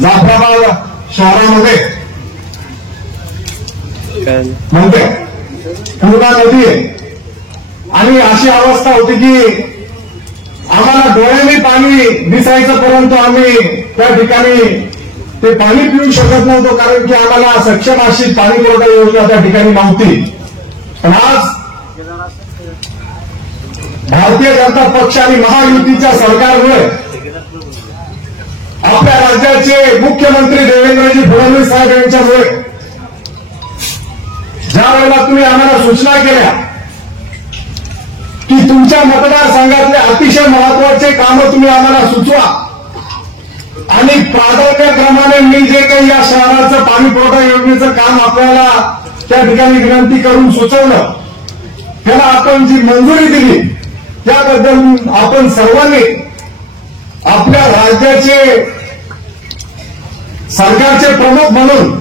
जाफराबाद शहरामध्ये म्हणते पूर्णा नदी आहे आणि अशी अवस्था होती की आम्हाला डोळ्यांनी पाणी दिसायचं, परंतु आम्ही त्या ठिकाणी ते पाणी पिऊ शकत नव्हतो, कारण की आम्हाला सक्षम अशी पाणी पुरवठा योजना त्या ठिकाणी नव्हती. पण आज भारतीय जनता पक्ष आणि महायुतीच्या सरकारमुळे आपल्या राज्याचे मुख्यमंत्री देवेंद्रजी फडणवीस साहेब यांच्यामुळे ज्या वेळेला तुम्ही आम्हाला सूचना केल्या की तुमच्या मतदारसंघातले अतिशय महत्वाचे कामं तुम्ही आम्हाला सुचवा आणि प्राधान्यक्रमाने मी जे काही या शहराचं पाणी पुरवठा योजनेचं काम आपल्याला त्या ठिकाणी विनंती करून सुचवलं, त्याला आपण जी मंजुरी दिली त्याबद्दल आपण सर्वांनी आपल्या राज्याचे सरकारचे प्रमुख म्हणून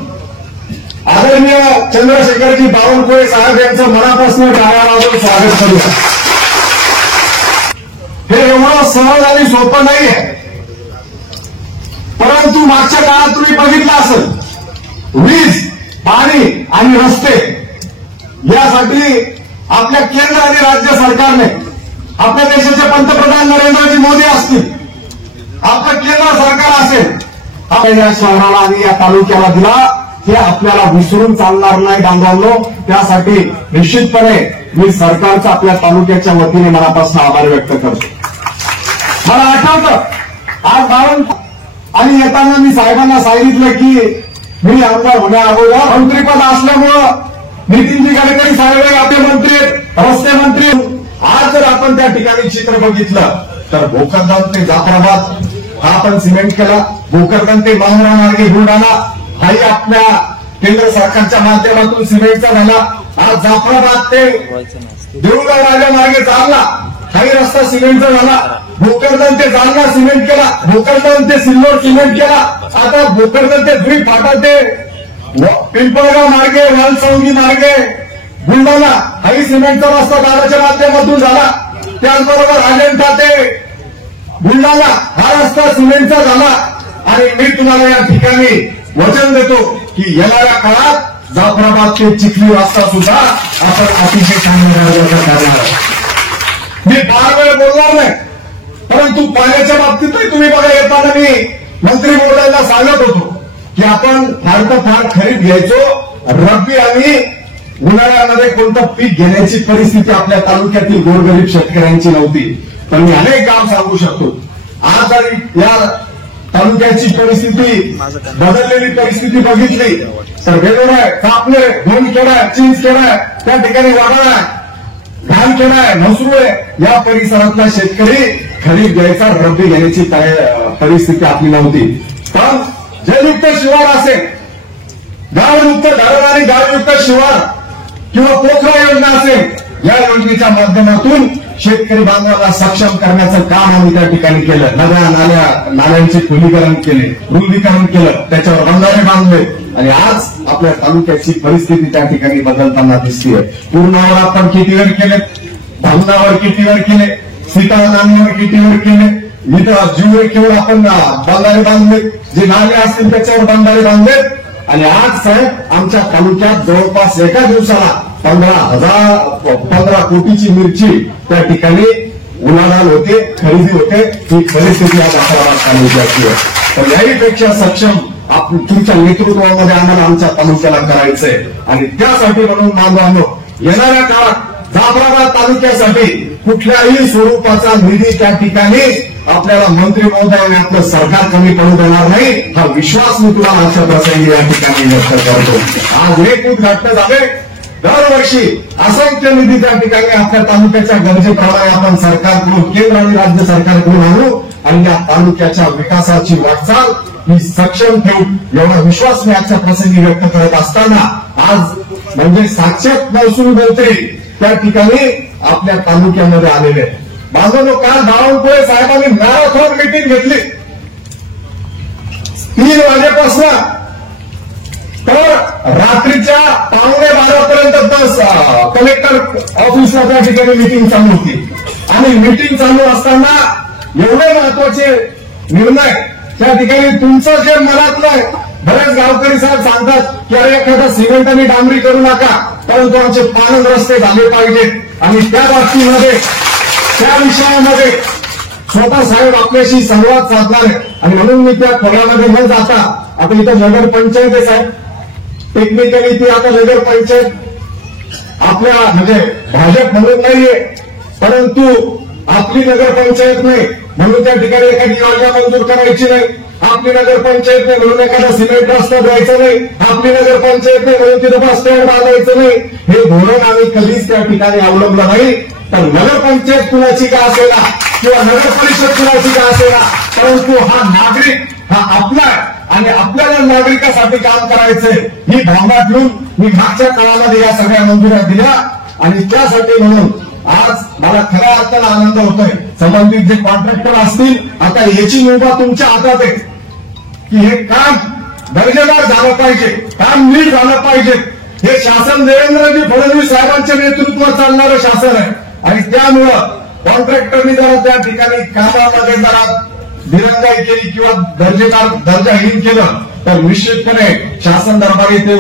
आदरणीय चंद्रशेखरजी बावनकुळे साहेब यांचं मनापासून टाळ्या वाजवून स्वागत करूया. हे एवढं सहज आणि सोपं नाही आहे, परंतु मागच्या काळात तुम्ही बघितलं असेल, वीज, पाणी आणि रस्ते यासाठी आपल्या केंद्र आणि राज्य सरकारने, आपल्या देशाचे पंतप्रधान नरेंद्रजी मोदी असतील, आपलं केंद्र सरकार असेल, आपण या शहराला आणि या तालुक्याला दिला, हे आपल्याला विसरून चालणार नाही बांधवांनो. त्यासाठी निश्चितपणे मी सरकारचा आपल्या तालुक्याच्या वतीने मनापासून आभार व्यक्त करतो. मला आठवतं आज आणि येताना मी साहेबांना सांगितलं की मी आमदार होण्याअगोदर मंत्रीपद असल्यामुळं नितीनजी गडकरी साहेब आपले मंत्री, रस्ते मंत्री. आज जर आपण त्या ठिकाणी चित्र बघितलं तर भोकरदन ते जाफराबाद हा आपण सिमेंट केला, भोकरदन ते मांगरा मार्गे बुलढाणा हाही आपल्या केंद्र सरकारच्या माध्यमातून सिमेंटचा झाला. आज जाफराबाद ते देऊळगाव राजामार्गे जालना हाही रस्ता सिमेंटचा झाला. भोकरदन ते जालना सिमेंट केला, भोकरदन ते सिल्लोड सिमेंट केला. आता भोकरदन ते द्वीप फाटा ते पिंपळगाव मार्गे, वालसंगी मार्गे बुलढाणा हाही सिमेंटचा रस्ता दादाच्या माध्यमातून झाला. त्याचबरोबर अजंठा ते बुलढाणा हा रस्ता सिमेंटचा झाला. आणि मी तुम्हाला या ठिकाणी वचन देतो की येणाऱ्या काळात जाफराबाद ते चिखली रस्ता सुद्धा आपण अतिशय चांगल्या दर्जाचा करणार. मी फार वेळ बोलणार नाही, परंतु पाण्याच्या बाबतीतही तुम्ही बघा, येताना मी मंत्री महोदयांना सांगत होतो की आपण फार तर फार खरीप घ्यायचो, रब्बी आणि उन्हाळ्यामध्ये कोणतं पीक घेण्याची परिस्थिती आपल्या तालुक्यातील गोरगरीब शेतकऱ्यांची नव्हती. पण मी अनेक काम सांगू शकतो. आज जरी या तालुक्याची परिस्थिती बदललेली परिस्थिती बघितली तर वेगवेगळं आहे, कापले, धोंडखेडा आहे, चिंचखेडा आहे, त्या ठिकाणी वाडा आहे, घाणखेडा आहे, म्हसरू आहे, या परिसरातला शेतकरी खरीप घ्यायचा, रब्बी घेण्याची परिस्थिती आपली नव्हती. पण जलयुक्त शिवार असेल, गावयुक्त धरण आणि गावयुक्त शिवार किंवा पोखरा योजना असेल, या योजनेच्या माध्यमातून शेतकरी बांधवांना सक्षम करण्याचं काम आम्ही त्या ठिकाणी केलं. नद्या नाल्यांचे खोलीकरण केले, रुंदीकरण केलं, त्याच्यावर बंधारे बांधले आणि आज आपल्या तालुक्याची परिस्थिती त्या ठिकाणी बदलताना दिसतीये. पूर्णावर आपण कितीवर केले, भांगणावर कितीवर केले, सीतारामांवर कितीवर केले, इथं जीवरेखेवर आपण बंधारे बांधले, जे नाले असतील त्याच्यावर बंधारे बांधले. आणि आज साहेब आमच्या तालुक्यात जवळपास एका दिवसाला 15 कोटीची मिरची त्या ठिकाणी उलाढाल होते, खरेदी होते. ही परिस्थिती आज जाफराबाद तालुक्याची आहे. तर याहीपेक्षा सक्षम तुमच्या नेतृत्वामध्ये आम्हाला आमच्या तालुक्याला करायचंय आणि त्यासाठी म्हणून बांधवांनो, येणाऱ्या काळात जाफराबाद तालुक्यासाठी कुठल्याही स्वरूपाचा निधी त्या ठिकाणी आपल्याला मंत्री महोदयाने आपलं सरकार कमी पडू देणार नाही, हा विश्वास मी तुम्हाला अशा प्रसंगी या ठिकाणी व्यक्त करतो. आज एक उद्घाटन झाले, दरवर्षी असंख्य निधी त्या ठिकाणी आपल्या तालुक्याच्या गरजेप्रमाणे आपण सरकारकडून, केंद्र आणि राज्य सरकारकडून आणू आणि या तालुक्याच्या विकासाची वाटचाल ही सक्षम ठेवू, एवढा विश्वास मी आजच्या प्रसंगी व्यक्त करत असताना आज म्हणजे साक्षात महसूल मंत्री त्या ठिकाणी आपल्या तालुक्यामध्ये आलेले आहेत. बांधवांनो, काल बावनकुळे साहेबांनी मॅरेथॉन मीटिंग घेतली 3 वाजेपासून तर रात्रीच्या 11:15 पर्यंत कलेक्टर ऑफिसला त्या ठिकाणी मीटिंग चालू होती. आणि मीटिंग चालू असताना एवढे महत्वाचे निर्णय त्या ठिकाणी तुमचं जे मनातलं आहे, बरेच गावकरी साहेब सांगतात की अरे एखादा सिमेंट आणि डांबरी करू नका, परंतु आमचे पालन रस्ते झाले पाहिजेत आणि त्या बाबतीमध्ये त्या विषयामध्ये स्वतः साहेब आपल्याशी संवाद साधणार आहे. आणि म्हणून मी त्या खोऱ्यामध्ये न जाता, आता इथं नगर पंचायत आहे साहेब, टेक्निकली ती आता नगर पंचायत आपल्या म्हणजे भाजप म्हणून नाहीये, परंतु आपली नगर पंचायत नाही म्हणून त्या ठिकाणी एखादी योजना मंजूर करायची नाही, आपली नगर पंचायत नाही म्हणून एखादा सिमेंट रस्ता द्यायचा नाही, आपली नगर पंचायत नाही म्हणून तिथं बस स्टँड बांधायचं नाही. हे धोरण आम्ही कधीच त्या ठिकाणी अवलंबलं नाही. तर नगर पंचायत कुणाची का असेना किंवा नगर परिषद कुणाची का असेना, परंतु हा नागरिक हा आपला आणि आपल्याला नागरिकासाठी काम करायचंय ही भावना घेऊन मी मागच्या काळामध्ये या सगळ्या मंजुऱ्या दिल्या. आणि त्यासाठी म्हणून आज मला खऱ्या अर्थानं आनंद होतोय. संबंधित जे कॉन्ट्रॅक्टर असतील, आता याची मुभा तुमच्या हातात आहे की हे काम दर्जेदार झालं पाहिजे, काम नीट झालं पाहिजे. हे शासन देवेंद्रजी फडणवीस साहेबांच्या नेतृत्वात चालणारं शासन आहे आणि त्यामुळं कॉन्ट्रॅक्टरनी जरा त्या ठिकाणी कामामध्ये जरा दिरंगाई केली किंवा दर्जाहीन केलं तर निश्चितपणे शासन दरबारी ते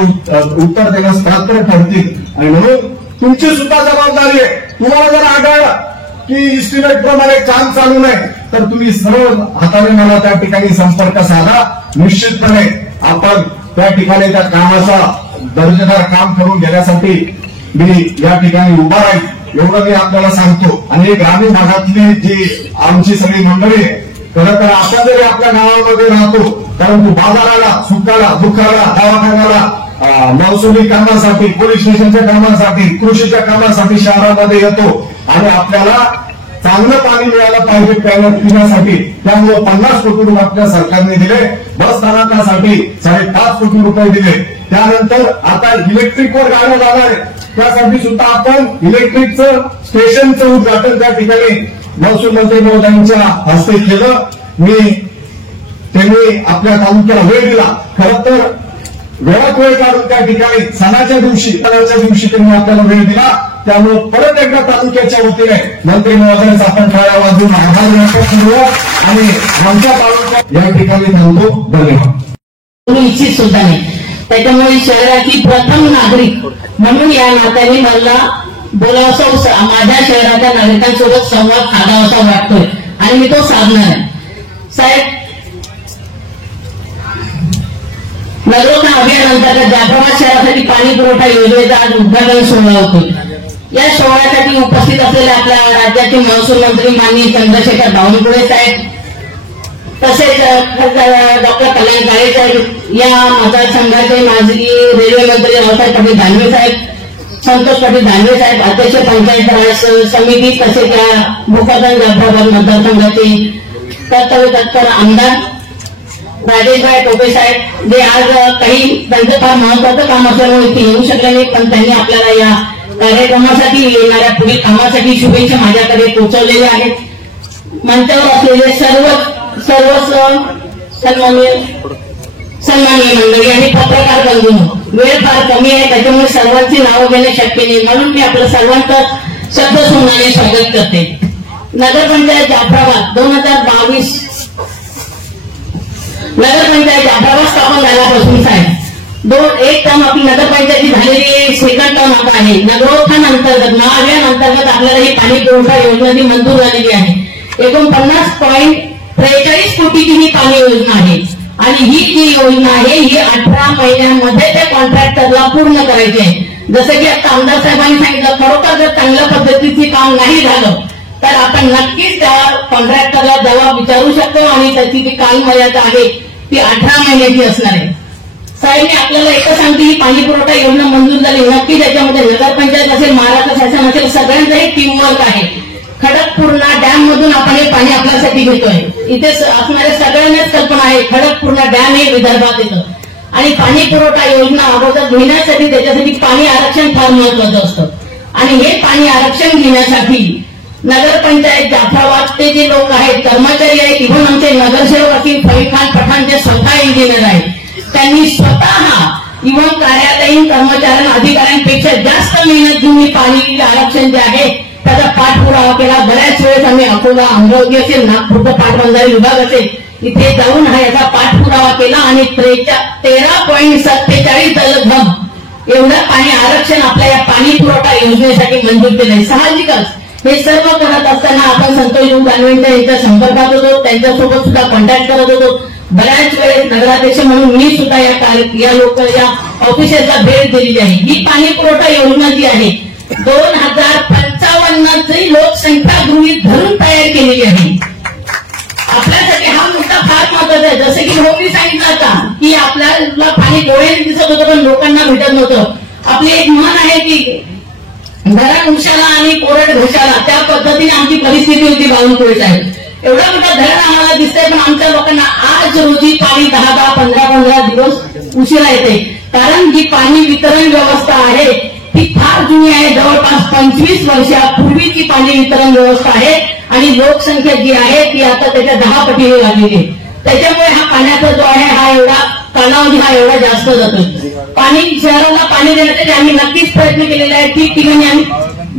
उत्तर देण्यास पात्र ठरतील. आणि म्हणून तुमची सुद्धा जबाबदारी आहे. तुम्हाला जर आढळलं की इस्टिमेट प्रमाणे काम चालू नाही तर तुम्ही सरळ हाताने मला त्या ठिकाणी संपर्क साधा. निश्चितपणे आपण त्या ठिकाणी त्या कामाचा दर्जेदार काम करून घेण्यासाठी मी या ठिकाणी उभा राहील एवढं मी आपल्याला सांगतो. आणि ग्रामीण भागातली जी आमची सगळी मंडळी आहे, खरं तर आपण जरी आपल्या गावामध्ये राहतो परंतु बाजाराला, सुखाला, दुःखाला, दवाखान्याला, महसुली कामासाठी, पोलीस स्टेशनच्या कामासाठी, कृषीच्या कामासाठी शहरामध्ये येतो आणि आपल्याला चांगलं पाणी मिळालं पाहिजे पिण्यासाठी. त्यामुळे 50 कोटी रुपये आपल्या सरकारने दिले. बस स्थानकासाठी 5.5 कोटी रुपये दिले. त्यानंतर आता इलेक्ट्रिकवर गाड्या जाणार आहे, त्यासाठी सुद्धा आपण इलेक्ट्रिकचं स्टेशनचं उद्घाटन त्या ठिकाणी महसूल मंत्री महोदयांच्या हस्ते केलं. त्यांनी आपल्या तालुक्याला वेळ दिला. खरं तर वेळात वेळ काढून त्या ठिकाणी सणाच्या दिवशी त्यांनी आपल्याला वेळ दिला. त्यामुळे परत एकदा तालुक्याच्या वतीने मंत्री महोदयांचा आपण टाळ्या वाजवून आभार व्यक्त करूया आणि आमच्या तालुक्यात या ठिकाणी थांबतो. धन्यवाद. इच्छित सुद्धा नाही. त्याच्यामुळे शहराची प्रथम नागरिक म्हणून या नात्याने मला बोलावसा, माझ्या शहराच्या नागरिकांसोबत संवाद साधावासा वाटतोय आणि मी तो साधणार आहे. साहेब, नगरोत्थान अभियानांतर्गत जाफराबाद शहरासाठी पाणी पुरवठा योजनेचा आज उद्घाटन सोहळा होतो. या सोहळ्यासाठी उपस्थित असलेले आपल्या राज्याचे महसूल मंत्री माननीय चंद्रशेखर बावनकुळे साहेब, तसेच डॉक्टर कल्याण काळे साहेब, या मतदारसंघाचे माजी रेल्वे मंत्री रावसाहेब पाटील दानवे साहेब, संतोष पाटील दानवे साहेब, अध्यक्ष पंचायत राज समिती, तसेच या भोकरदन जाफराबाद मतदारसंघाचे कर्तव्य तत्पर आमदार राजेशभाई टोपे साहेब, जे आज काही त्यांचं फार महत्वाचं काम असल्यामुळे ते येऊ शकले नाही, पण त्यांनी आपल्याला या कार्यक्रमासाठी येणाऱ्या पुढील कामासाठी शुभेच्छा माझ्याकडे पोहोचवलेल्या आहेत. मंचावर असलेले सर्व सन्माननीय मंडळी आणि पत्रकार बंधूंनो, वेळ फार कमी आहे त्याच्यामुळे सर्वांची नावं घेणे शक्य नाही, म्हणून मी आपलं सर्वांचं शब्दसुमनाने स्वागत करते. नगरपंचायत जाफराबाद 2022 नगरपंचायत जाफराबाद स्थापन झाल्यापासून साहेब एक टर्म आपली नगरपंचायती झालेली सेकंड टर्म आता आहे. नगरोत्थान अंतर्गत महाअभियान अंतर्गत आपल्याला ही पाणी पुरवठा योजना जी मंजूर झालेली आहे. 49.43 कोटीची ही पाणी योजना आहे आणि ही जी योजना आहे ही 18 महिन्यांमध्ये त्या कॉन्ट्रॅक्टरला पूर्ण करायची आहे. जसं की आता आमदार साहेबांनी सांगितलं, खरोखर जर चांगल्या पद्धतीचे काम नाही झालं तर आपण नक्कीच त्या कॉन्ट्रॅक्टरला जबाब विचारू शकतो आणि त्याची जी कालमर्यादा आहे ती 18 महिन्याची असणार आहे. साहेब, मी आपल्याला एकच सांगते, ही पाणी पुरवठा योजना मंजूर झाली. नक्की त्याच्यामध्ये नगरपंचायत असेल, महाराष्ट्र शासन असेल, सगळ्यांचं हे टीमवर्क आहे. खडकपूर्णा डॅम मधून आपण हे पाणी आपल्यासाठी घेतोय. इथे असणाऱ्या सगळ्यांनाच कल्पना आहे खडकपूर्णा डॅम हे विदर्भात येतं आणि पाणी पुरवठा योजना अगोदर घेण्यासाठी त्याच्यासाठी पाणी आरक्षण फार महत्वाचं असतं आणि हे पाणी आरक्षण घेण्यासाठी नगरपंचायत जाफराबादचे जे लोक आहेत, कर्मचारी आहेत, इव्हन आमचे नगरसेवक असतील फरीद खान पठाण जे स्वतः इंजिनियर आहेत, त्यांनी स्वतः इव्हन कार्यालयीन कर्मचाऱ्यांना अधिकाऱ्यांपेक्षा जास्त मेहनत घेऊन पाणी आरक्षण जे आहे त्याचा पाठपुरावा केला. बऱ्याच वेळेस आम्ही अकोला, अमरावती असेल, नागपूरचा पाटबंधारे विभाग असेल, इथे जाऊन हा याचा पाठपुरावा केला आणि 13.47 दशलक्ष एवढं पाणी आरक्षण आपल्या या पाणी पुरवठा योजनेसाठी मंजूर केलंय. साहजिकच हे सर्व करत असताना आपण संतोष दानवेंच्या यांच्या संपर्कात होतो, त्यांच्यासोबत सुद्धा कॉन्टॅक्ट करत होतो. बऱ्याच वेळेस नगराध्यक्ष म्हणून मी सुद्धा या ऑफिसला भेट दिलेली आहे. ही पाणी पुरवठा योजना जी आहे 2055ची लोकसंख्या गृहीत धरून तयार केलेली आहे. आपल्यासाठी हा मुद्दा फार महत्वाचा आहे. जसं की लोकांनी सांगितलं आता की आपल्याला पाणी डोळ्याने दिसत होतं पण लोकांना भेटत नव्हतं. आपली एक म्हण आहे की धरण उशाला आणि कोरड घोषाला, त्या पद्धतीने आमची परिस्थिती होती बावनकुळे साहेब. एवढा मोठा धरण आम्हाला दिसतंय पण आमच्या लोकांना आज रोजी पाणी 10-10, 15-15 दिवस उशिरा येते. कारण जी पाणी वितरण व्यवस्था आहे ती फार जुनी आहे. जवळपास 25 वर्षापूर्वीची पाणी वितरण व्यवस्था आहे आणि लोकसंख्या जी आहे ती आता त्याच्या 10 पटीने लागलेली आहे. त्याच्यामुळे हा पाण्याचा जो आहे हा एवढा कालावधी हा एवढा जास्त जातो. पाणी शहराला पाणी देण्यासाठी आम्ही नक्कीच प्रयत्न केलेले आहे. ठिकठिकाणी आम्ही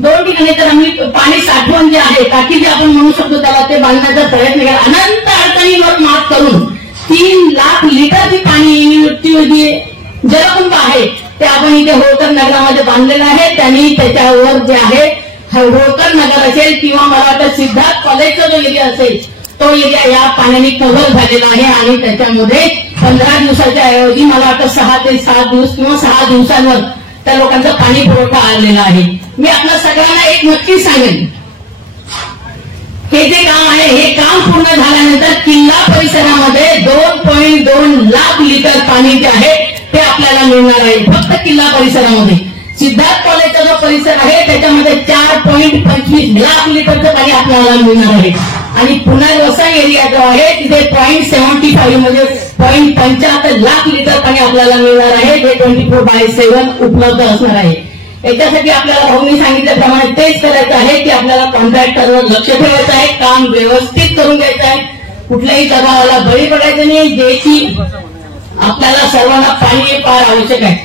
2 ठिकाणी तर आम्ही पाणी साठवण जे आहे, टाकी जे आपण म्हणू शकतो त्याला, ते बांधण्याचा प्रयत्न केला. अनंत अडचणींवर मात करून 3 लाख लिटरची पाणी जलकुंभ आहे ते आपण इथे होळकर नगरामध्ये बांधलेलं आहे. त्यांनी त्याच्यावर जे आहे होळकर नगर असेल किंवा मला वाटतं सिद्धार्थ कॉलेजचा जो एरिया असेल तो एरिया या पाण्याने कव्हर झालेला आहे आणि त्याच्यामध्ये 15 दिवसाच्या ऐवजी मला वाटतं 6 ते 7 दिवस किंवा 6 दिवसांवर त्या लोकांचा पाणी पुरवठा आलेला आहे. मी आपल्या सगळ्यांना एक नक्की सांगेन, हे जे काम आहे हे काम पूर्ण झाल्यानंतर किल्ला परिसरामध्ये 2.2 लाख लिटर पाणी जे आहे ते आपल्याला मिळणार आहे फक्त किल्ला परिसरामध्ये. सिद्धार्थ कॉलेजचा जो परिसर आहे त्याच्यामध्ये 4.25 लाख लिटरचं पाणी आपल्याला मिळणार आहे आणि पुनर्वसन एरिया जो आहे तिथे 0.75 म्हणजे 0.75 लाख लिटर पाणी आपल्याला मिळणार आहे, जे 24/7 उपलब्ध असणार आहे. याच्यासाठी आपल्याला भाऊंनी सांगितल्याप्रमाणे तेच करायचं आहे की आपल्याला कॉन्ट्रॅक्टरवर लक्ष ठेवायचं आहे, काम व्यवस्थित करून घ्यायचं आहे, कुठल्याही दबावाला बळी पडायचं नाही, जे की आपल्याला सर्वांना पाणी फार आवश्यक आहे.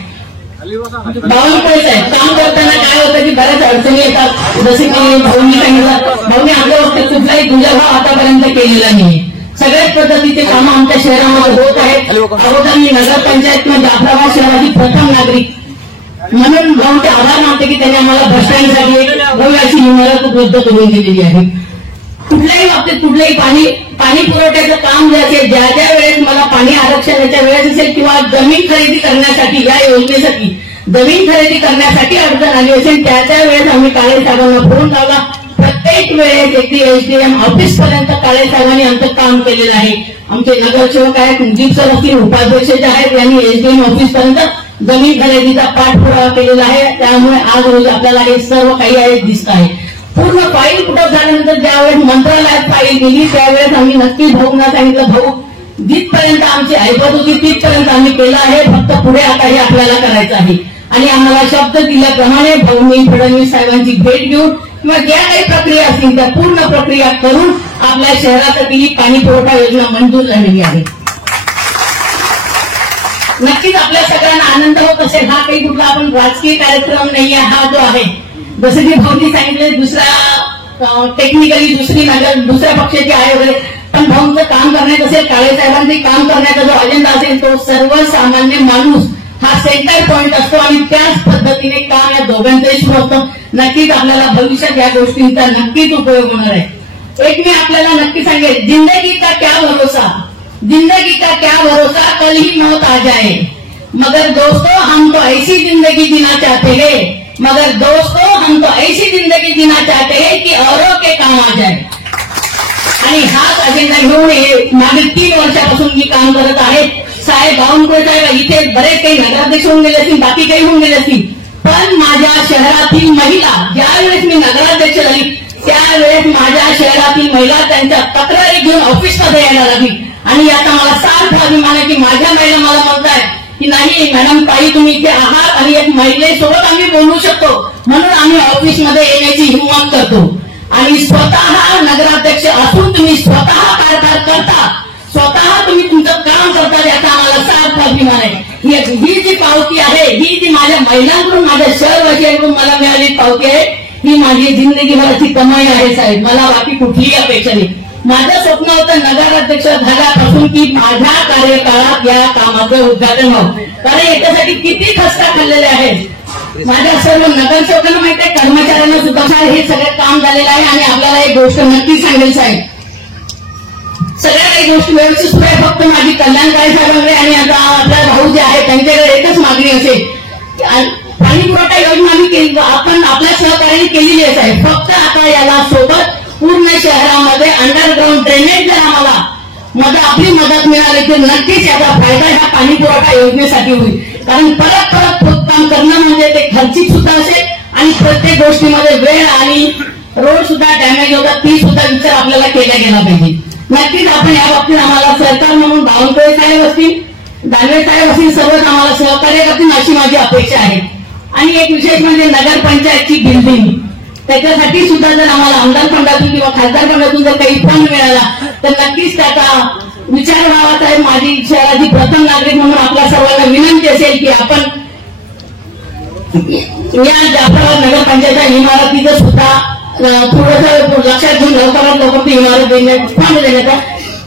बावनकुळे साहेब काम करताना काय होतं की बऱ्याच अडचणी येतात. जसे की भाऊंनी सांगितलं, भाऊंनी आपल्या बाबतीत कुठलाही दुजाभाव आतापर्यंत केलेला नाही. सगळ्याच पद्धतीचे कामं आमच्या शहरामध्ये होत आहेत. अगोदर मी नगरपंचायत मध्ये जाफराबाद शहराची प्रथम नागरिक म्हणून भाऊंचे आभार मानते की त्यांनी आम्हाला बसस्टँडसाठी एक भव्याची इमारत उपलब्ध करून दिलेली आहे. कुठल्याही बाबतीत कुठल्याही पाणी पुरवठ्याचं काम जे असेल, ज्या ज्या वेळेस मला पाणी आरक्षणाच्या वेळेस असेल किंवा जमीन खरेदी करण्यासाठी या योजनेसाठी जमीन खरेदी करण्यासाठी अडचण आली असेल त्या त्या वेळेस आम्ही काळे साहेबांना फोन लावला. प्रत्येक वेळेस एकटी एसडीएम ऑफिस पर्यंत काळे साहेबांनी आमचं काम केलेलं आहे. आमचे नगरसेवक आहेत, कुंजीप सर असतील, उपाध्यक्ष जे आहेत, यांनी एसडीएम ऑफिस पर्यंत जमीन खरेदीचा पाठपुरावा केलेला आहे. त्यामुळे आज रोजी आपल्याला हे सर्व काही आहे दिसत आहे. पूर्ण फाईल कुठं झाल्यानंतर ज्यावेळेस मंत्रालयात फाईल गेली त्यावेळेस आम्ही नक्कीच भाऊंना सांगितलं, भाऊ जिथपर्यंत आमची ऐपत होती तिथपर्यंत आम्ही केलं आहे, फक्त पुढे आता हे आपल्याला करायचं आहे. आणि आम्हाला शब्द दिल्याप्रमाणे भाऊंनी फडणवीस साहेबांची भेट घेऊन किंवा ज्या काही प्रक्रिया असतील त्या पूर्ण प्रक्रिया करून आपल्या शहरासाठी ही पाणी पुरवठा योजना मंजूर झालेली आहे. नक्कीच आपल्या सगळ्यांना आनंद होत असेल. हा काही कुठला आपण राजकीय कार्यक्रम नाहीये. हा जो आहे जसं की भाऊंनी सांगितलं दुसऱ्या टेक्निकली दुसऱ्या पक्षाची आहे वगैरे, पण भाऊंचं काम करण्यात असेल, काळे साहेबांचे काम करण्याचा जो अजेंडा असेल तो सर्वसामान्य माणूस हा सेंटर पॉइंट असतो आणि त्याच पद्धतीने काम या दोघांचंही सुरू असतं. नक्कीच आपल्याला भविष्यात या गोष्टींचा नक्कीच उपयोग होणार आहे. एक मी आपल्याला नक्की सांगेल, जिंदगी का क्या भरोसा, जिंदगी का क्या भरोसा, कल ही मौत आ जाए, मगर दोस्तों हम तो ऐसी जिंदगी जीना चाहते हैं, मगर दोस्तों हम तो ऐसी जिंदगी जीना चाहते हैं की औरों के काम आ जाए. आणि हाच अजेंडा घेऊन मागील 3 वर्षापासून मी काम करत आहे. साहेब बावनकुळे साहेब इथे बरेच काही नगराध्यक्ष होऊन गेले असतील, बाकी काही होऊन गेले असतील, पण माझ्या शहरातील महिला ज्यावेळेस मी नगराध्यक्ष झाली त्यावेळेस माझ्या शहरातील महिला त्यांच्या तक्रारी घेऊन ऑफिसमध्ये यायला लागली. आणि याचा मला सार्थ अभिमान आहे की माझ्या महिला मला म्हणताय की नाही मॅडम ताई तुम्ही इथे आहात आणि एक महिलेसोबत आम्ही बोलू शकतो म्हणून आम्ही ऑफिसमध्ये येण्याची हिंमत करतो. आणि स्वतः नगराध्यक्ष असून तुम्ही स्वतः कारभार करता, स्वतः तुम्ही तुमचं काम करता, याचा आम्हाला सार्थ अभिमान आहे. ही जी पावती आहे ही जी माझ्या महिलांकडून माझ्या शहरवासियांकडून मला मिळालेली पावती आहे ही माझी जिंदगीभराची कमाई आहे साहेब. मला बाकी कुठलीही अपेक्षा नाही. माझं स्वप्न होतं नगराध्यक्ष झाल्यापासून की माझ्या कार्यकाळात या कामाचं उद्घाटन व्हावं. कारण याच्यासाठी किती खस्ता खाल्लेले आहेत. माझ्या सर्व नगरसेवकांना माहिती आहे, कर्मचाऱ्यांना सुद्धा हे सगळं काम झालेलं आहे. आणि आपल्याला एक गोष्ट नक्की सांगेल साहेब, सगळ्या काही गोष्टी व्यवस्थित सुरू आहे. फक्त माझी कल्याणकारी साहेबांकडे आणि आता आपला भाऊ जे आहे त्यांच्याकडे एकच मागणी असेल, पाणी पुरवठा योजना आम्ही केली, आपण आपल्या सहकार्याने केलेली आहे साहेब. फक्त आता याला सोबत पूर्ण शहरामध्ये अंडरग्राऊंड ड्रेनेज जर आम्हाला आपली मदत मिळाली तर नक्कीच याचा फायदा ह्या पाणी पुरवठा योजनेसाठी होईल. कारण परत खोदकाम करणं म्हणजे ते खर्चिक सुद्धा असेल आणि प्रत्येक गोष्टीमध्ये वेळ आणि रोड सुद्धा डॅमेज होतात, ती सुद्धा विचार आपल्याला केला गेला पाहिजे. नक्कीच आपण या बाबतीत आम्हाला सरकार म्हणून बावनकुळे साहेब असतील, दानवे साहेब असतील, सर्वच आम्हाला सहकार्य करतील अशी माझी अपेक्षा आहे. आणि एक विशेष म्हणजे नगरपंचायतची बिल्डिंग, त्याच्यासाठी सुद्धा जर आम्हाला आमदार फंडातून किंवा खासदार फंडातून जर काही फंड मिळाला तर नक्कीच त्याचा विचार व्हावा साहेब. माझी शहराची प्रथम नागरिक म्हणून आपल्या सर्वांना विनंती असेल की आपण या जाफराबाद नगरपंचायत इमारतीचं सुद्धा थोडंसं लक्षात घेऊन लवकरात लवकर ती इमारत फंड देण्याचा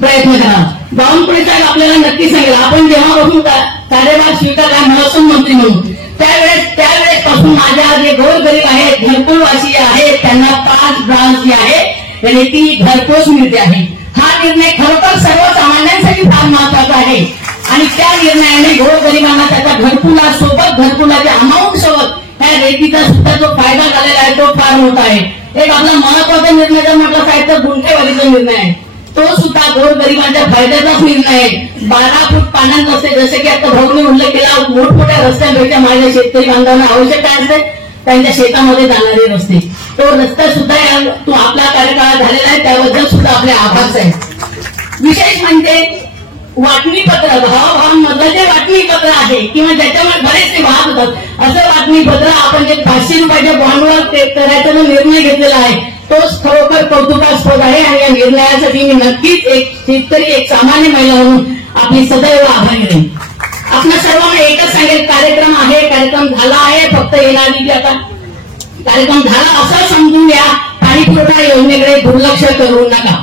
प्रयत्न करा. बावनकुळे साहेब आपल्याला नक्की सांगेल, आपण जेव्हापासून कार्यभार स्वीकारला महसूल मंत्री म्हणून त्यावेळेस पासून माझ्या जे गोरगरीब आहेत, घरकुलवासी आहेत, त्यांना 5 ब्रांच जी आहे आणि ती घरपोच मिळते आहे. हा निर्णय खरोखर सर्वसामान्यांसाठी फार महत्वाचा आहे. आणि त्या निर्णयाने गोरगरिबांना त्याच्या घरकुलासोबत घरकुलाच्या अमाऊंट सोबत ह्या रेतीचा सुद्धा जो फायदा झालेला आहे तो फार मोठा आहे. एक आपला महत्वाचा निर्णय जर म्हटलं साहेब तर गुंठेवारीचा निर्णय आहे, तो सुद्धा गोरगरिबांच्या फायद्याचाच निर्णय आहे. 12 फूट पाण्यात नसते, जसे की आता भाऊने उल्लेख केला, मोठमोठ्या रस्त्यांपेक्षा माझ्या शेतकरी बांधवांना आवश्यकता असते त्यांच्या शेतामध्ये जाणारे रस्ते, तो रस्ता सुद्धा तो आपल्या कार्यकाळात झालेला आहे, त्याबद्दल सुद्धा आपले आभार साहेब. विशेष म्हणजे वाटणीपत्र, भावाभावांमधलं जे वाटणीपत्र आहे किंवा ज्याच्यामुळे बरेचसे वाद होतात, असं वाटणीपत्र आपण जे 500 रुपयाच्या बॉन्डवर करायचा जो निर्णय घेतलेला आहे तोच खरोखर कौतुकास्पद आहे. आणि या निर्णयासाठी मी नक्कीच एक शेतकरी, एक सामान्य महिला म्हणून आपली सदैव आभारी राहील. आपल्या सर्वांना एकच सांगेल, कार्यक्रम आहे, कार्यक्रम झाला आहे, फक्त येणारी आता कार्यक्रम झाला असं समजून घ्या. पाणी पुरवठा योजनेकडे दुर्लक्ष करू नका.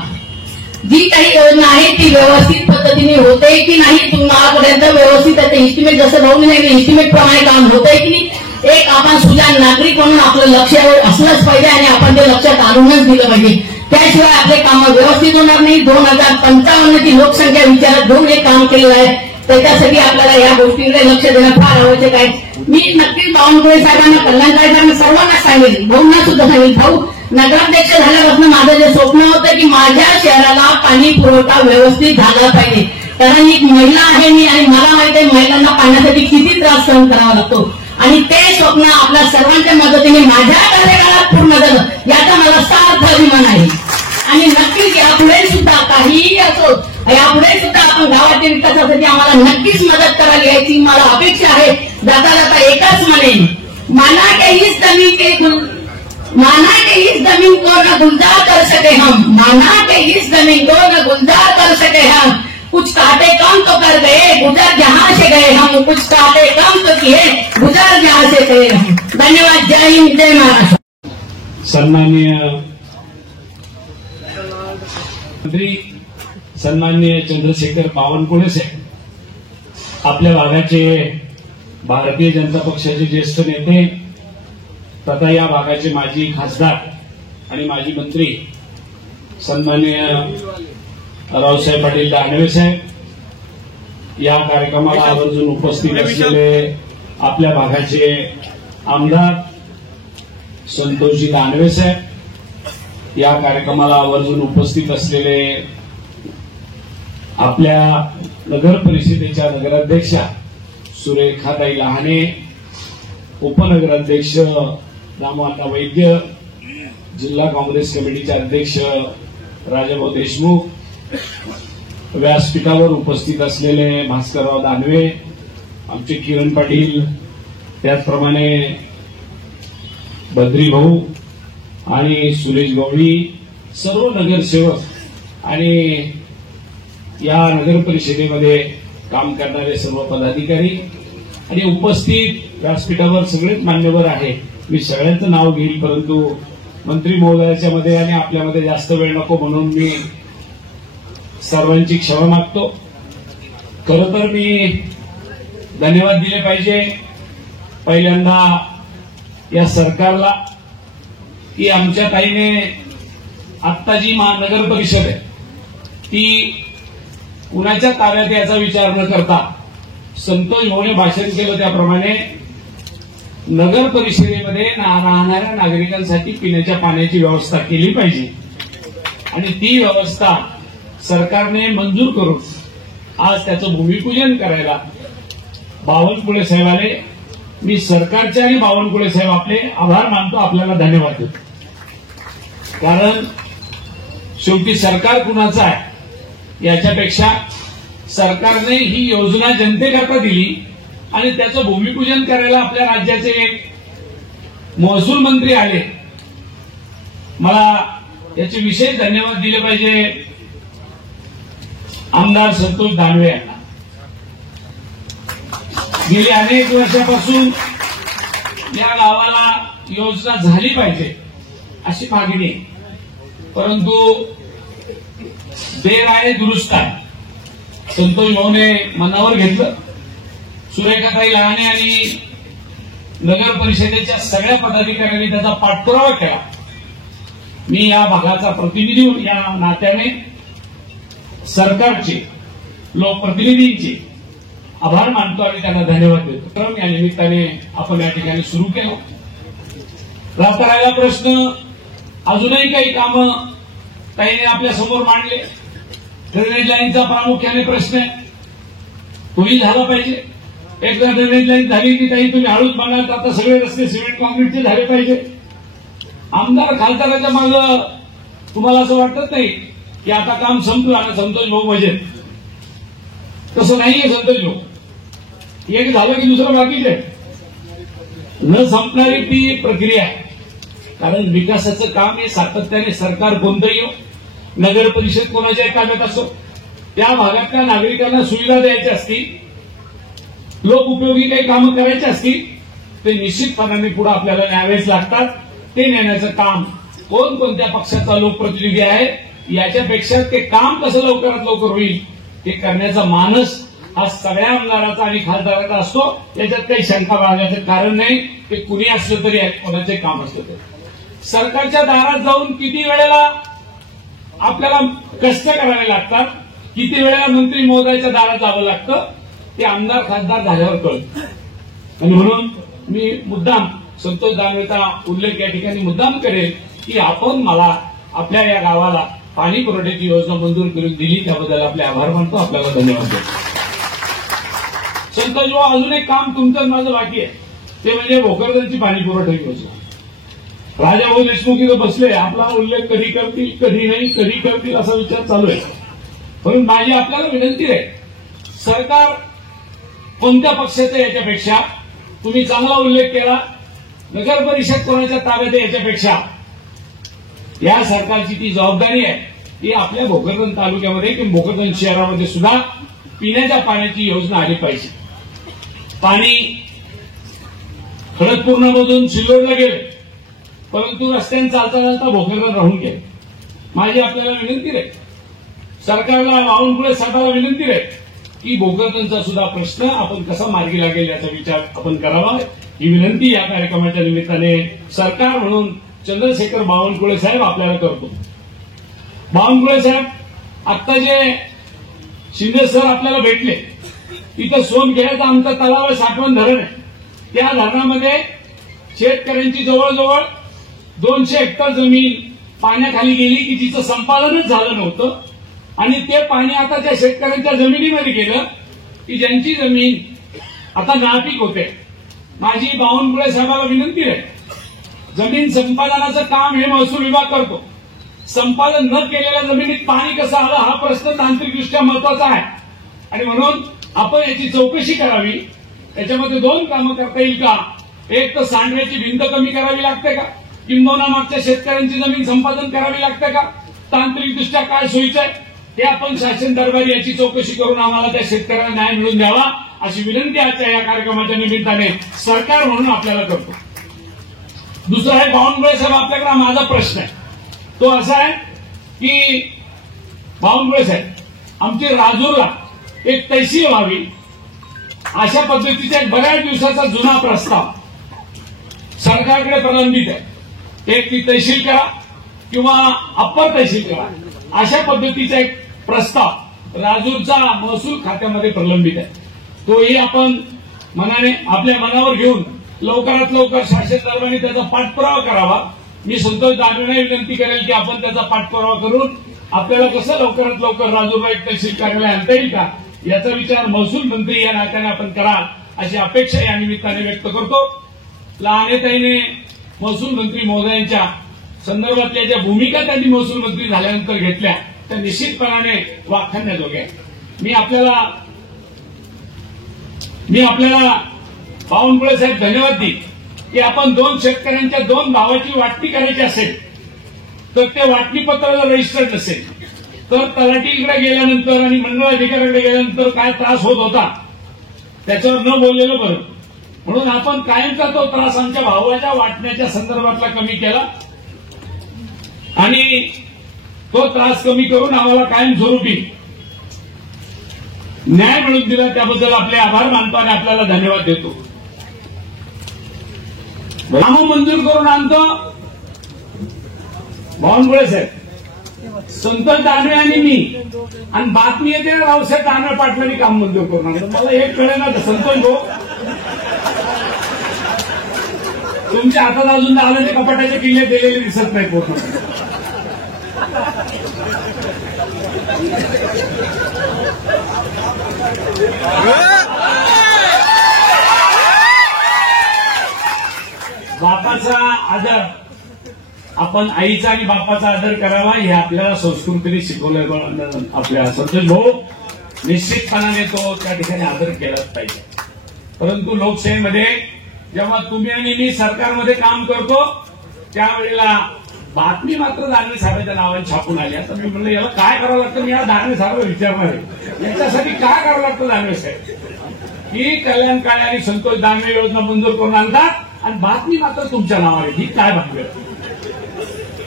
जी काही योजना आहे ती व्यवस्थित पद्धतीने होते की नाही, तुम्हापर्यंत व्यवस्थित त्याचं इस्टिमेट, जसं भाऊ नाही इस्टिमेट प्रमाणे काम होतंय की नाही, एक आपण सुजाण नागरिक म्हणून आपलं लक्ष असलंच पाहिजे आणि आपण ते लक्षात आणूनच दिलं पाहिजे. त्याशिवाय आपले कामं व्यवस्थित होणार नाही. 2055 ची लोकसंख्या विचारात घेऊन हे काम केलेलं आहे, त्याच्यासाठी आपल्याला या गोष्टीकडे लक्ष देणं फार आवश्यक आहे. मी नक्कीच बावनकुळे साहेबांना, कल्याणकारी साहेबांना सर्वांना सांगेल, भाऊंना सुद्धा सांगेल, भाऊ नगराध्यक्ष झाल्यापासून माझं जे स्वप्न होतं की माझ्या शहराला पाणी पुरवठा व्यवस्थित झाला पाहिजे. कारण एक महिला आहे मी आणि मला माहिती आहे महिलांना पाण्यासाठी किती त्रास सहन करावा लागतो आणि ते स्वप्न आपल्या सर्वांच्या मदतीने माझ्या कार्यकाळात पूर्ण झालं, याचा मला सार्थ अभिमान आहे. आणि नक्कीच यापुढे सुद्धा काहीही असो, यापुढे सुद्धा आपण गावाच्या विकासासाठी आम्हाला नक्कीच मदत करावी याची मला अपेक्षा आहे. जाता जाता एकच म्हणेन, माना के इस जमीन को न गुलजार कर सके हम, माना के इस जमीन को न गुलजार कर सके हम, कुछ काटे कम तो कर गए, गुजर जहां से गए हम, कुछ काटे कम तो किए, गुजर जहां से गए हम. धन्यवाद. जय हिंद, जय महाराष्ट्र. सन्माननीय मंत्री सन्माननीय चंद्रशेखर बावनकुळे साहेब, आपल्या भागाचे भारतीय जनता पक्षाचे ज्येष्ठ नेते तथा या भागाचे माजी खासदार आणि माजी मंत्री सन्माननीय रावसाहेब पाटील दानवे साहेब, या कार्यक्रमाला आवर्जून उपस्थित असलेले आपल्या भागाचे आमदार संतोषजी दानवे साहेब, या कार्यक्रमाला आवर्जून उपस्थित असलेले आपल्या नगर परिषदेच्या नगराध्यक्षा सुरेखाताई लहाने, उपनगराध्यक्ष रामअण्णा वैद्य, जिल्हा काँग्रेस कमिटीचे अध्यक्ष राजाभाऊ देशमुख, व्यासपीठावर उपस्थित असलेले भास्करराव दानवे, आमचे किरण पाटील, त्याचप्रमाणे बद्री भाऊ आणि सुरेश गवळी, सर्व नगरसेवक आणि या नगर परिषदेमध्ये काम करणारे सर्व पदाधिकारी आणि उपस्थित व्यासपीठावर सगळेच मान्यवर आहेत. मी सगळ्यांचं नाव घेईल, परंतु मंत्री महोदयाच्या मध्ये आणि आपल्यामध्ये जास्त वेळ नको म्हणून मी सर्वांची क्षमा मागतो. खरं तर मी धन्यवाद दिले पाहिजे पहिल्यांदा या सरकारला की आमच्या ताईने आत्ता जी महानगर परिषद आहे ती कुणाच्या ताब्यात याचा विचार न करता संतोष भाऊने भाषण केलं त्याप्रमाणे नगर परिषदेमध्ये राहणाऱ्या नागरिकांसाठी पिण्याच्या पाण्याची व्यवस्था केली पाहिजे आणि ती व्यवस्था सरकारने मंजूर करून आज त्याचं भूमिपूजन करायला बावनकुळे साहेब आले. मी सरकारचे आणि बावनकुळे साहेब आपले आभार मानतो, आपल्याला धन्यवाद देतो. कारण शेवटी सरकार कुणाचं आहे याच्यापेक्षा सरकारने ही योजना जनतेकरता दिली आणि त्याचं भूमिपूजन करायला आपल्या राज्याचे एक महसूल मंत्री आले. मला याचे विशेष धन्यवाद दिले पाहिजे आमदार संतोष दानवे यांना. गेली अनेक वर्षापासून या गावाला योजना झाली पाहिजे अशी मागणी, परंतु देर आहे दुरुस्त आहे. संतोष भाऊने मनावर घेतलं. सुरेखाताई लहाने आणि नगर परिषदेच्या सगळ्या पदाधिकाऱ्यांनी त्याचा पाठपुरावा केला. मी या भागाचा प्रतिनिधी या नात्याने सरकारचे लोकप्रतिनिधींचे आभार मानतो आणि त्यांना धन्यवाद देतो. तर या निमित्ताने आपण या ठिकाणी सुरू केलं. राहता प्रश्न अजूनही काही कामं ताईने आपल्या समोर मांडले. ड्रेनेज लाईनचा प्रामुख्याने प्रश्न आहे, तोही झाला पाहिजे. एकदा ड्रेनेज लाईन झाली की ताई तुम्ही हळूच म्हणाल तर आता सगळे रस्ते सिमेंट कॉन्क्रीटचे झाले पाहिजे. आमदार खासदाराच्या मागे तुम्हाला असं वाटत नाही की आता काम संपलं आणि संतोष भाऊ मजेत. तसं नाहीये संतोष भाऊ. एक झालं की दुसरं बाकीचे न संपणारी ती प्रक्रिया आहे. कारण विकासाचं काम हे सातत्याने सरकार कोणतंही नगर परिषद कोणाच्याही ताब्यात असो त्या भागातल्या नागरिकांना सुविधा द्यायची असती, लोक उपयोगी काही कामं करायची असतील ते निश्चितपणाने पुढे आपल्याला न्यावेच लागतात. ते नेण्याचं काम कोणत्या पक्षाचा लोकप्रतिनिधी आहे याच्यापेक्षा ते काम कसं लवकरात लवकर होईल ते करण्याचा मानस हा सगळ्या आमदाराचा आणि खासदाराचा असतो. याच्यात काही शंका बाळगण्याचं कारण नाही. ते कुणी असलं तरी कोणाचे काम असलं तरी सरकारच्या दारात जाऊन किती वेळेला आपल्याला कष्ट करावे लागतात, किती वेळेला मंत्री महोदयाच्या दारात जावं लागतं ते आमदार खासदार झाल्यावर कळतं. आणि म्हणून मी मुद्दाम संतोष दानवेचा उल्लेख या ठिकाणी मुद्दाम करेल की आपण मला आपल्या या गावाला पाणी पुरवठ्याची योजना मंजूर करून दिली त्याबद्दल आपले आभार मानतो. आपल्याला धन्यवाद देतो. संतोष भाऊ, अजून एक काम तुमचं माझं बाकी आहे ते म्हणजे भोकरदनची पाणी पुरवठा योजना. राजाभाऊ देशमुख इथं बसले, आपला उल्लेख कधी करतील कधी नाही, कधी करतील असा विचार चालू आहे. म्हणून माझी आपल्याला विनंती आहे, सरकार कोणत्या पक्षाचं याच्यापेक्षा तुम्ही चांगला उल्लेख केला, नगर परिषद कोणाच्या ताब्यात आहे याच्यापेक्षा या सरकारची ती जबाबदारी आहे की आपल्या भोकरदन तालुक्यामध्ये किंवा भोकरदन शहरामध्ये सुद्धा पिण्याच्या पाण्याची योजना आली पाहिजे. पाणी खडकपूर्णमधून सिल्लोडला गेले, परंतु रस्त्याने चालता चालता भोकरदन राहून गेले. माझी आपल्याला विनंती आहे, सरकारला बावनकुळे साहेबांना विनंती आहे की भोकरदनचा सुद्धा प्रश्न आपण कसा मार्गी लागेल याचा विचार आपण करावा. ही विनंती या कार्यक्रमाच्या निमित्ताने सरकार म्हणून चंद्रशेखर बावनकुळे साहेब आपल्याला करतो. बावनकुळे साहेब, आता जे शिंदे सर आपल्याला भेटले, इथं सोनखेड्याचा आमचा तलाव साठवण धरण आहे. त्या धरणामध्ये शेतकऱ्यांची जवळजवळ 200 हेक्टर जमीन पाण्याखाली गेली की तिचं संपादनच झालं नव्हतं आणि ते पाणी आता त्या शेतकऱ्यांच्या जमिनीमध्ये गेलं की ज्यांची जमीन आता नापीक होते. माझी बावनकुळे साहेबांना विनंती आहे, जमीन संपादनाचं काम हे महसूल विभाग करतो. संपादन न केलेल्या जमिनीत पाणी कसं आलं हा प्रश्न तांत्रिकदृष्ट्या महत्वाचा आहे आणि म्हणून आपण याची चौकशी करावी. त्याच्यामध्ये 2 कामं करता येईल का? एक तर सांडव्याची भिंत कमी करावी लागते का, किंबहुना मागच्या शेतकऱ्यांची जमीन संपादन करावी लागते का, तांत्रिकदृष्ट्या काय सोयीचं आहे ते आपण शासन दरबारी याची चौकशी करून आम्हाला त्या शेतकऱ्यांना न्याय मिळवून द्यावा अशी विनंती आजच्या या कार्यक्रमाच्या निमित्ताने सरकार म्हणून आपल्याला करतो. दुसरा आहे बावनकुळे साहेब, आपल्याकडे माझा प्रश्न आहे तो असा आहे की बावनकुळे साहेब आमची राजूरला एक तहसील व्हावी अशा पद्धतीचा एक बऱ्याच दिवसाचा जुना प्रस्ताव सरकारकडे प्रलंबित आहे. एक ती तहसील करा किंवा अप्पर तहसील करा अशा पद्धतीचा एक प्रस्ताव राजूरचा महसूल खात्यामध्ये प्रलंबित आहे. तोही आपण मनाने आपल्या मनावर घेऊन लवकरात लवकर शासन दरबारी त्याचा पाठपुरावा करावा. मी संतोष दानवेंना विनंती करेल की आपण त्याचा पाठपुरावा करून आपल्याला कसं लवकरात लवकर राजूरला एक तहसील कार्यालय आणता येईल का याचा विचार महसूल मंत्री या नात्याने आपण कराल अशी अपेक्षा या निमित्ताने व्यक्त करतो. लहानेताईने महसूल मंत्री महोदयांच्या संदर्भातल्या ज्या भूमिका त्यांनी महसूल मंत्री झाल्यानंतर घेतल्या त्या निश्चितपणाने वाखाणण्याजोग्या. मी आपल्याला बावनकुळे साहेब धन्यवाद देईन की आपण 2 शेतकऱ्यांच्या 2 भावाची वाटणी करायची असेल तर ते वाटणी पत्राला रजिस्टर्ड नसेल तर तलाठीकडे गेल्यानंतर आणि मंडळ अधिकाऱ्याकडे गेल्यानंतर काय त्रास होत होता त्याच्यावर न बोललेलं बरं. म्हणून आपण कायमचा तो त्रास आमच्या भावाच्या वाटण्याच्या संदर्भातला कमी केला आणि तो त्रास कमी करून आम्हाला कायमस्वरूपी न्याय मिळवून दिला त्याबद्दल आपले आभार मानतो आणि आपल्याला धन्यवाद देतो. कामं मंजूर करून आणतो बावनकुळे साहेब, संतोष दानवे आणि मी आणि बातमी येते रावसाहेब दानवे पाटलांनी काम मंजूर करून आणलं. मला एक कळेना संतोष भाऊ तुमच्या हातात अजून दादाचे कपाटाचे किल्ले दिलेले दिसत नाही पूर्ण. बापाचा आदर आपण आईचा आणि बापाचा आदर करावा हे आपल्याला संस्कृतीने शिकवलं. आपल्या संतोष भाऊ निश्चितपणाने तो त्या ठिकाणी आदर केलाच पाहिजे. परंतु लोकशाहीमध्ये जेव्हा तुम्ही आणि मी सरकारमध्ये काम करतो त्यावेळेला बातमी मात्र दानवे साहेबांच्या नावाने छापून आली. आता मी म्हणलं याला काय करावं लागतं मी या दानवे साहेब विचारणार आहे याच्यासाठी काय करावं लागतं दानवे साहेब की कल्याण काळे आणि संतोष दानवे योजना मंजूर करून आणतात आणि बातमी मात्र तुमच्या नावाने ही काय भानगड.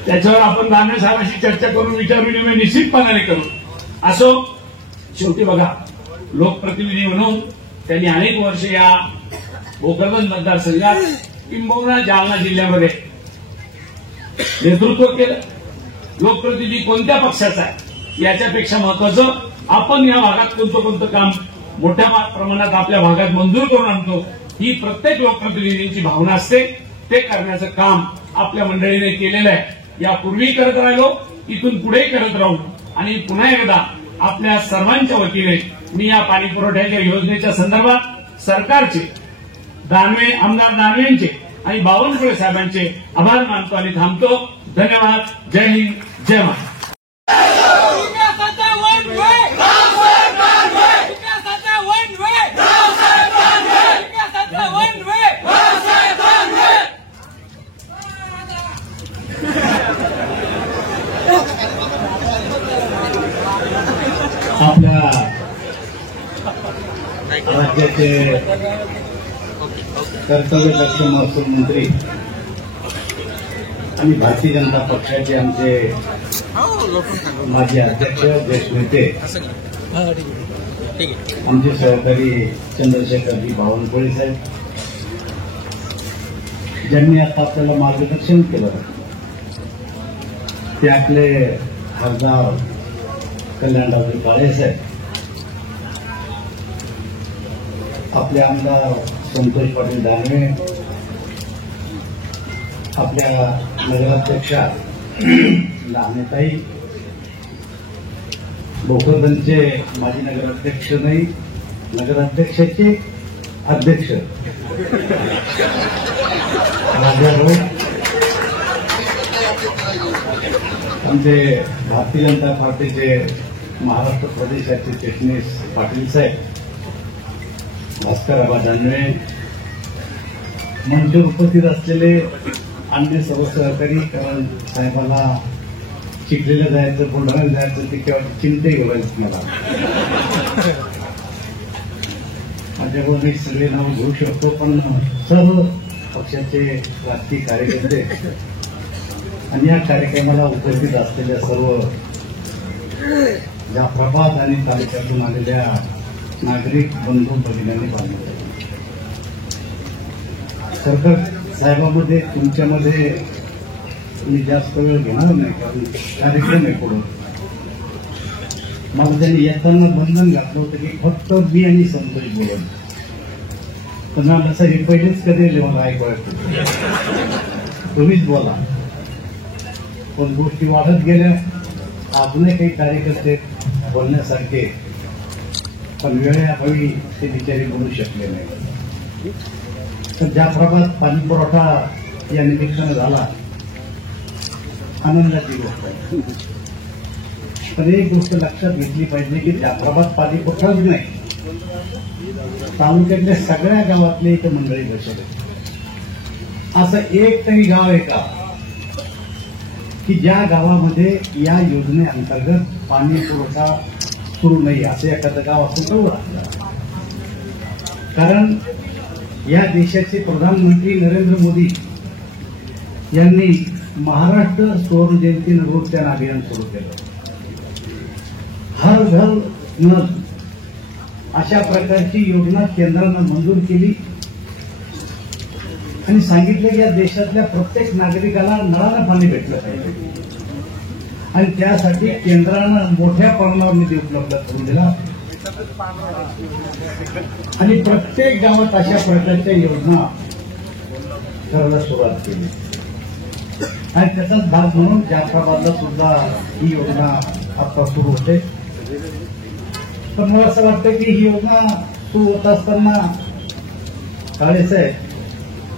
त्याच्यावर आपण दानवे साहेबांशी चर्चा करून विचारविनिमय निश्चितपणाने करू. असो शेवटी बघा लोकप्रतिनिधी म्हणून त्यांनी अनेक वर्ष या भोकरदन मतदारसंघात किंबहुना जालना जिल्ह्यामध्ये नेतृत्व केलं. लोकप्रतिनिधी कोणत्या पक्षाचा आहे याच्यापेक्षा महत्वाचं आपण या भागात कोणतं काम मोठ्या प्रमाणात आपल्या भागात मंजूर करून आणतो ही प्रत्येक लोकप्रतिनिधींची भावना असते. ते करण्याचं काम आपल्या मंडळीने केलेलं आहे. यापूर्वी करत राहिलो इथून पुढेही करत राहू आणि पुन्हा एकदा आपल्या सर्वांच्या वतीने मी या पाणी पुरवठ्याच्या योजनेच्या संदर्भात सरकारचे आमदार दानवेंचे आणि बावनकुळे साहेबांचे आभार मानतो आणि थांबतो. धन्यवाद. जय हिंद, जय महाराष्ट्र. आपल्या राज्याचे कर्तव्यदक्ष महसूल मंत्री आणि भारतीय जनता पक्षाचे आमचे माजी अध्यक्ष ज्येष्ठ नेते आमचे सहकारी चंद्रशेखरजी बावनकुळे साहेब ज्यांनी आता आपल्याला मार्गदर्शन केलं ते आपले खासदार कल्याणरावजी काळे साहेब, आपले आमदार संतोष पाटील दानवे, आपल्या नगराध्यक्षा लहानेताई, भोकरदनचे माजी नगराध्यक्ष नाही नगराध्यक्षाचे अध्यक्ष राजाभाऊ, आमचे भारतीय जनता पार्टीचे महाराष्ट्र प्रदेशाचे चिटणीस पाटील साहेब, भास्करराव दानवे, मंचावर उपस्थित असलेले अन्य सर्व सहकारी. कारण साहेबांना चिखलीला जायचं बुलढाण्याला जायचं ते केव्हा चिंते घेवायचं मला माझ्यावर मी सगळे नाव घेऊ शकतो पण सर्व पक्षाचे राजकीय कार्यकर्ते आणि या कार्यक्रमाला उपस्थित असलेल्या सर्व जाफराबाद आणि तालुक्यातून आलेल्या नागरिक बंधू भगिनींनी पाहिलं. सरकार साहेबांमध्ये तुमच्यामध्ये मी जास्त वेळ घेणार नाही, कारण कार्यक्रम आहे पुढं. मला त्यांनी येताना बंधन घातलं होतं की फक्त मी आणि संतोष बोलत, पण असं हे पहिलेच कधी मला ऐकवायचं, तुम्हीच बोला. पण गोष्टी वाढत गेल्या. अजूनही काही कार्यकर्ते बोलण्यासारखे, पण वेळेअभावी ते बिचारे बोलू शकले नाही. तर जाफराबाद पाणी पुरवठा या निमित्तानं झाला, आनंदाची गोष्ट आहे. पण एक गोष्ट लक्षात घेतली पाहिजे की जाफराबाद पाणी पुरवठाच नाही, तालुक्यातल्या सगळ्या गावातले इथं मंडळी बसले. असं एक तरी गाव आहे का की ज्या गावामध्ये या योजनेअंतर्गत पाणी पुरवठा सुरू नाही, असं एखादं गाव असेल तर ओळखलं. कारण या देशाचे प्रधानमंत्री नरेंद्र मोदी यांनी महाराष्ट्र स्वर्ण जयंती नगरोत्थान अभियान सुरू केलं. हर घर नल अशा प्रकारची योजना केंद्रानं मंजूर केली आणि सांगितलं की या देशातल्या प्रत्येक नागरिकाला नळानं पाणी भेटलं पाहिजे. आणि त्यासाठी केंद्रानं मोठ्या प्रमाणावर निधी उपलब्ध करून दिला आणि प्रत्येक गावात अशा प्रकारच्या योजना करायला सुरुवात केली. आणि त्याचाच भाग म्हणून जाफराबादला सुद्धा ही योजना आता सुरू होते. पण मला असं वाटतं की ही योजना सुरू होत असताना काळेसाहेब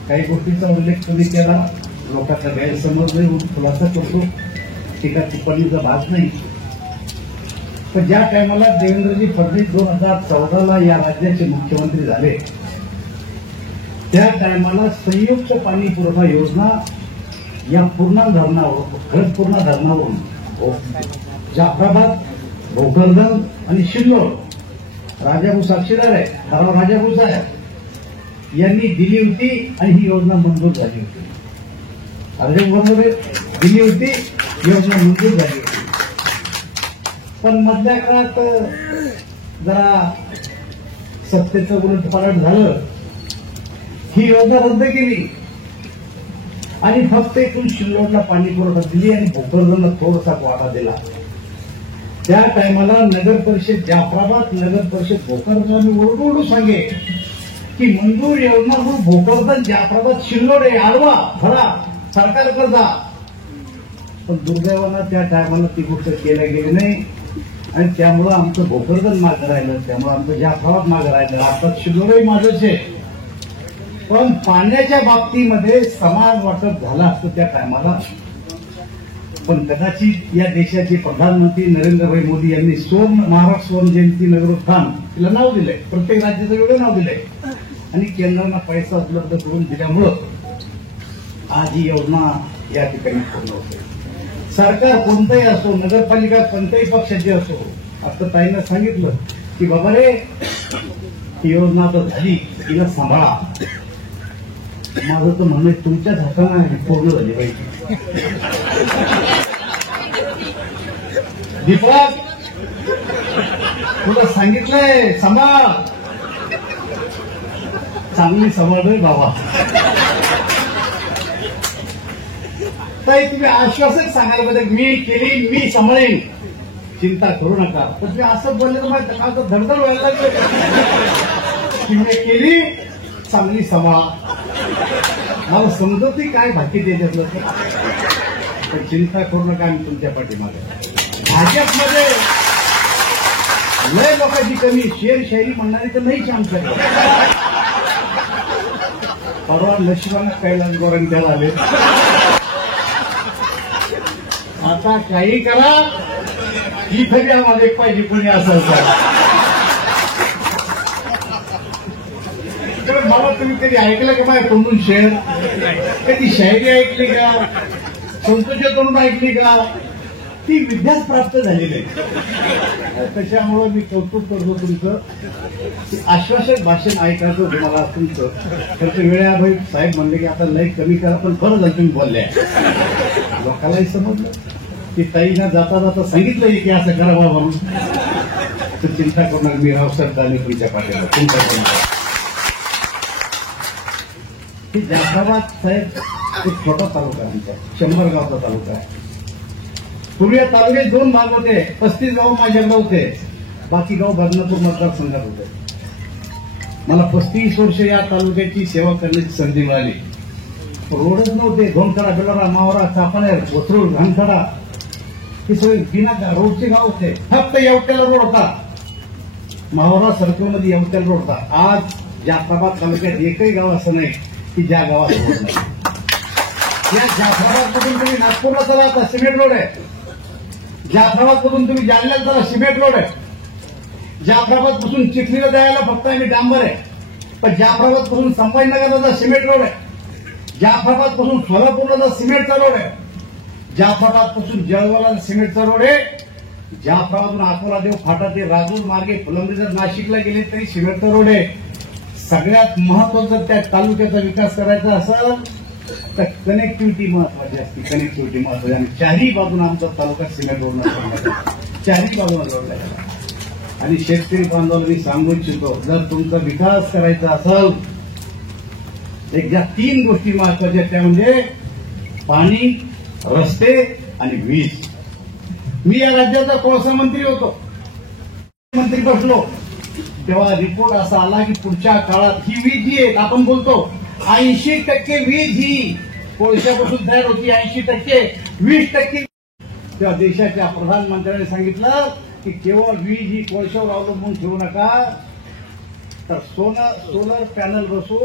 काही गोष्टीचा उल्लेख तुम्ही केला, लोकांचा गैरसमज नाही खुलासा करतो, टीका टिप्पणीचा भाग नाही. पण ज्या टायमाला देवेंद्रजी फडणवीस 2014ला या राज्याचे मुख्यमंत्री झाले, त्या टायमाला संयुक्त पाणी पुरवठा योजना या पूर्णा धरणावर, खडपूर्णा धरणावरून जाफराबाद, भोकरदन आणि शिल्लोड, राजाभाऊ साक्षीदार आहे, ठराव राजाभाऊ साहेब यांनी दिली होती आणि ही योजना मंजूर झाली होती. राजाभाऊ दिली होती, योजना मंजूर झाली होती. पण मधल्या काळात जरा सत्तेचं उलटपालट झालं, ही योजना रद्द केली आणि फक्त इथून शिल्लोडला पाणी पुरवठा दिली आणि भोकरदनला थोडासा वाटा दिला. त्या टायमाला नगर परिषद जाफराबाद, नगर परिषद भोकरदन ओरडू सांगे की मंजूर योजना म्हणून भोकरदन, जाफराबाद, शिल्लोड आहे, आडवा भरा सरकारकडे जा. पण दुर्दैवानं त्या टायमाला ती गोष्ट केल्या गेली नाही आणि त्यामुळं आमचं भोकरदन मागं राहिलं, त्यामुळे आमचं जाफराबाद मागं राहिलं. आता शिल्लोडही माझंच आहे. पण पाण्याच्या बाबतीमध्ये समान वाटप झालं असतं त्या टायमाला. पण कदाचित या देशाचे प्रधानमंत्री नरेंद्रभाई मोदी यांनी महाराष्ट्र स्वर्ण जयंती नगरोत्थान तिला नाव दिलंय, प्रत्येक राज्याचं वेगळं नाव दिलंय आणि केंद्रानं पैसा उपलब्ध करून दिल्यामुळं आज ही योजना या ठिकाणी पूर्ण होते. सरकार कोणतंही असो, नगरपालिका कोणत्याही पक्षाची असो, आता ताईनं सांगितलं की बाबा रे ही योजना आता झाली, तिला सांभाळा. माझं तर म्हणणं तुमच्याच हाताने पूर्ण झाली पाहिजे. दीपक तुला सांगितलंय सांभाळ, चांगली सांभाळ रे बाबा. ताई तुम्ही आश्वासक सांगायला पाहिजे, मी केली, मी सांभाळेन, चिंता करू नका. तर तुम्ही असं बोलले तर मला आता धडधड व्हायला लागले की मी केली, चांगली सांभाळ. मला समजत नाही काय बाकी द्यायचं, पण चिंता करू नका, आम्ही तुमच्या पाठीमागे. भाजपमध्ये लय लोकांची कमी, शेरशायरी म्हणणारी तर नाहीच आमच्याकडे. परवा नशिबानं कैलास गोरंट्याला त्याला आले. आता काही करा, ही खरी आम्हाला एक पाहिजे कोणी असेल तर. मला तुम्ही कधी ऐकलं का माझ्या तोंडून शेर? कधी शायरी ऐकली का? संतोषच्या तोंडून ऐकली का? ती विद्याच प्राप्त झालेली आहे. त्याच्यामुळं मी कौतुक करतो तुमचं की आश्वासक भाषण ऐकायचं होतं मला तुमचं. तर ते वेळाभाई साहेब म्हणले की आता लय कमी करा, पण खरं झालं तुम्ही बोलले. लोकांनाही समजलं की ताईनं जाता जाता सांगितलं की असं करा बा म्हणून. तर चिंता करणार मी रावसाहेब दानवे तुमच्या पाठीला तुमच्या. जाफराबाद साहेब एक छोटा तालुका आमचा 100 गावचा तालुका आहे. पूर्वी या तालुक्यात 2 भाग होते. 35 गाव माझ्याकडे होते, बाकी गाव बदनापूर मतदारसंघात होते. मला 35 वर्ष या तालुक्याची सेवा करण्याची संधी मिळाली. रोडच नव्हते. घोणखडा, बेलारा, मावरा, चापानेर, कोथरूड, घाणखडा हे सगळे बिना रोडचे गाव होते. फक्त येवट्याला रोड होता. मावरा सर्कलमध्ये येवट्याला रोड होता. आज जाफराबाद तालुक्यात एकही गाव असं नाही की ज्या गावात रोड नाही. या जाफराबाद मधून तुम्ही नागपूरला चला आता सिमेंट रोड आहे. जाफराबाद मधून तुम्ही जालन्याला चला सिमेंट रोड आहे. जाफराबाद पासून चिखलीला जायला फक्त आम्ही डांबर आहे. पण जाफराबाद पासून संभाजीनगरला जा सिमेंट रोड आहे. जाफराबाद पासून सोलापूरला जा सिमेंटचा रोड आहे. जाफराबाद पासून जळगावला सिमेंटचा रोड आहे. जाफराबादून अकोला देव फाटा ते राजूर मार्गे फुलंब्री जर नाशिकला गेले तरी सिमेंटचा रोड आहे. सगळ्यात महत्वाचं त्या तालुक्याचा विकास करायचा असेल तर कनेक्टिव्हिटी महत्वाची असते. कनेक्टिव्हिटी महत्वाची आणि चारही बाजूने आमचा तालुका सिमेंट रोड चारही बाजूला जोडला गेला. आणि शेतकरी बांधवांना मी सांगू इच्छितो, जर तुमचा विकास करायचा असेल एक ज्या 3 गोष्टी महत्वाच्या त्या म्हणजे पाणी, रस्ते आणि वीज. मी या राज्याचा कोळसा मंत्री होतो. मंत्री बसलो तेव्हा रिपोर्ट असा आला की पुढच्या काळात ही वीज जी आहे आपण बोलतो 80% वीज ही कोळशापासून तयार होती. 80%, 20%. तेव्हा देशाच्या प्रधानमंत्र्यांनी सांगितलं की केवळ वीज ही कोळशावर अवलंबून ठेवू नका, तर सोलर पॅनल बसवून